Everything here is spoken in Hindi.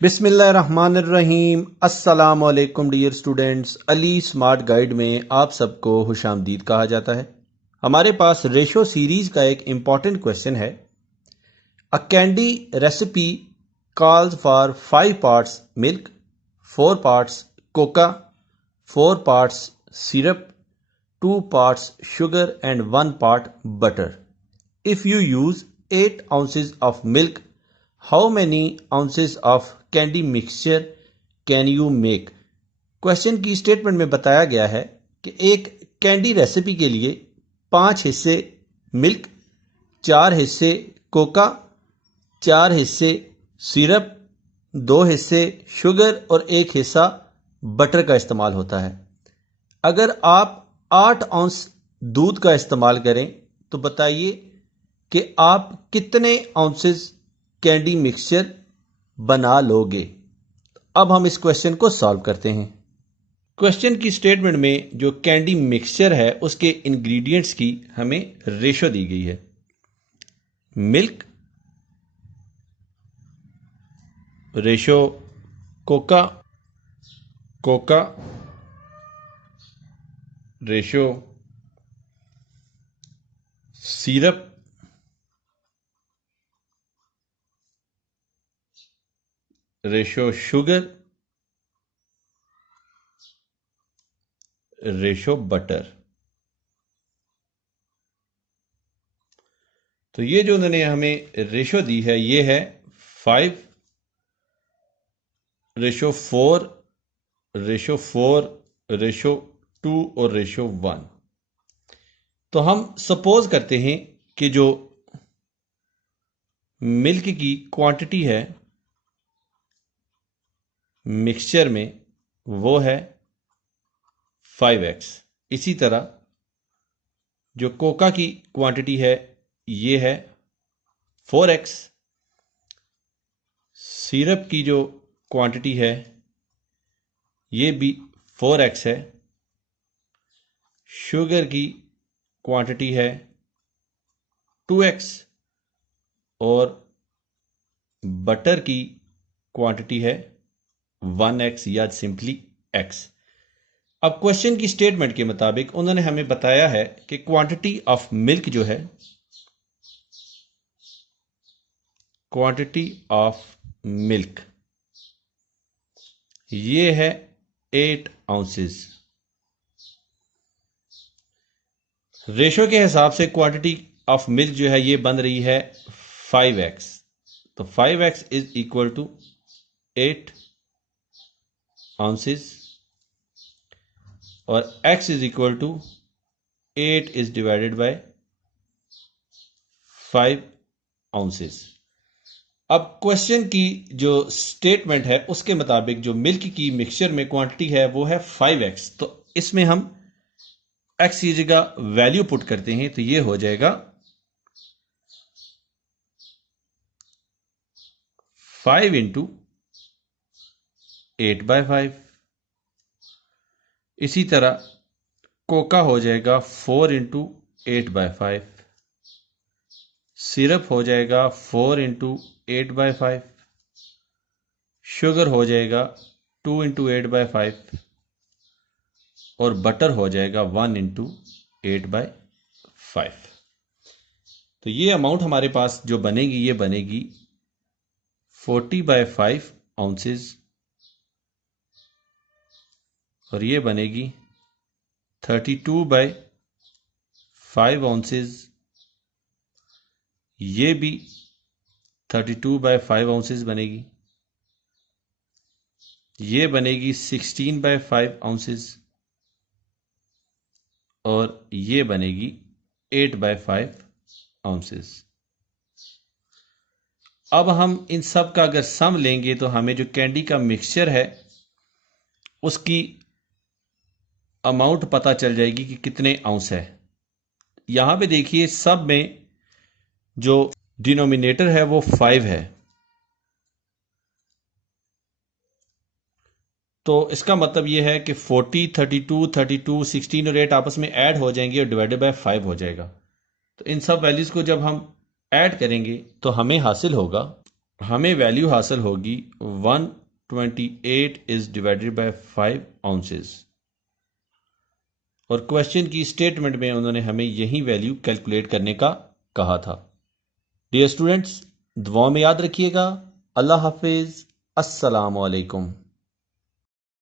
बिस्मिल्लाहिर्रहमानिर्रहीम। अस्सलाम वालेकुम dear students. Ali smart guide में आप सबको खुशामदीद कहा जाता है। हमारे पास रेशो सीरीज का एक इम्पॉर्टेंट क्वेश्चन है। अ candy recipe calls for 5 parts milk, 4 parts Coca, 4 parts syrup, 2 parts sugar and 1 part butter. If you use 8 ounces of milk, how many ounces of candy mixture can you make? Question की स्टेटमेंट में बताया गया है कि एक कैंडी रेसिपी के लिए 5 हिस्से मिल्क, 4 हिस्से कोका, 4 हिस्से सिरप, 2 हिस्से शुगर और 1 हिस्सा बटर का इस्तेमाल होता है। अगर आप 8 औंस दूध का इस्तेमाल करें तो बताइए कि आप कितने औंसेस कैंडी मिक्सचर बना लोगे। अब हम इस क्वेश्चन को सॉल्व करते हैं। क्वेश्चन की स्टेटमेंट में जो कैंडी मिक्सचर है उसके इंग्रेडिएंट्स की हमें रेशो दी गई है। Milk ratio Coca, Coca ratio syrup, ratio sugar, ratio butter. तो ये जो उन्होंने हमें रेशो दी है ये है 5 रेशो 4 रेशो 4 रेशो 2 और रेशो 1। तो हम सपोज करते हैं कि जो मिल्क की क्वांटिटी है मिक्सचर में वो है 5x। इसी तरह जो कोका की क्वांटिटी है ये है 4x। सिरप की जो क्वांटिटी है ये भी 4x है। शुगर की क्वांटिटी है 2x और बटर की क्वांटिटी है 1x या सिंपली x। अब क्वेश्चन की स्टेटमेंट के मुताबिक उन्होंने हमें बताया है कि क्वांटिटी ऑफ मिल्क जो है, क्वांटिटी ऑफ मिल्क ये है 8 आउंसेस। रेशो के हिसाब से क्वांटिटी ऑफ मिल्क जो है ये बन रही है 5x। तो 5x is equal to 8 ounces और x is equal to 8 is divided by 5 ounces. अब क्वेश्चन की जो स्टेटमेंट है उसके मुताबिक जो मिल्क की मिक्सचर में क्वांटिटी है वो है 5x। तो इसमें हम x की जगह वैल्यू पुट करते हैं तो ये हो जाएगा 5 इंटू 8/5। इसी तरह कोका हो जाएगा 4 इंटू 8/5। सिरप हो जाएगा 4 इंटू 8/5। शुगर हो जाएगा 2 इंटू 8/5 और बटर हो जाएगा 1 इंटू 8/5। तो ये अमाउंट हमारे पास जो बनेगी ये बनेगी 40/5 आउंसेस और ये बनेगी 32/5 आउंसेस। ये भी 32/5 आउंसेस बनेगी। ये बनेगी 16/5 आउंसेस और ये बनेगी 8/5 आउंसेस। अब हम इन सब का अगर सम लेंगे तो हमें जो कैंडी का मिक्सचर है उसकी अमाउंट पता चल जाएगी कि कितने आउंस है। यहां पे देखिए सब में जो डिनोमिनेटर है वो 5 है। तो इसका मतलब ये है कि 40, 32, 32, 16 और 8 आपस में ऐड हो जाएंगे और डिवाइडेड बाय 5 हो जाएगा। तो इन सब वैल्यूज को जब हम ऐड करेंगे तो हमें हासिल होगा हमें वैल्यू हासिल होगी 128 इज डिवाइडेड बाय 5 आउंसेस। और क्वेश्चन की स्टेटमेंट में उन्होंने हमें यही वैल्यू कैलकुलेट करने का कहा था। डियर स्टूडेंट्स, दुआओं में याद रखिएगा। अल्लाह हाफिज। अस्सलाम वालेकुम।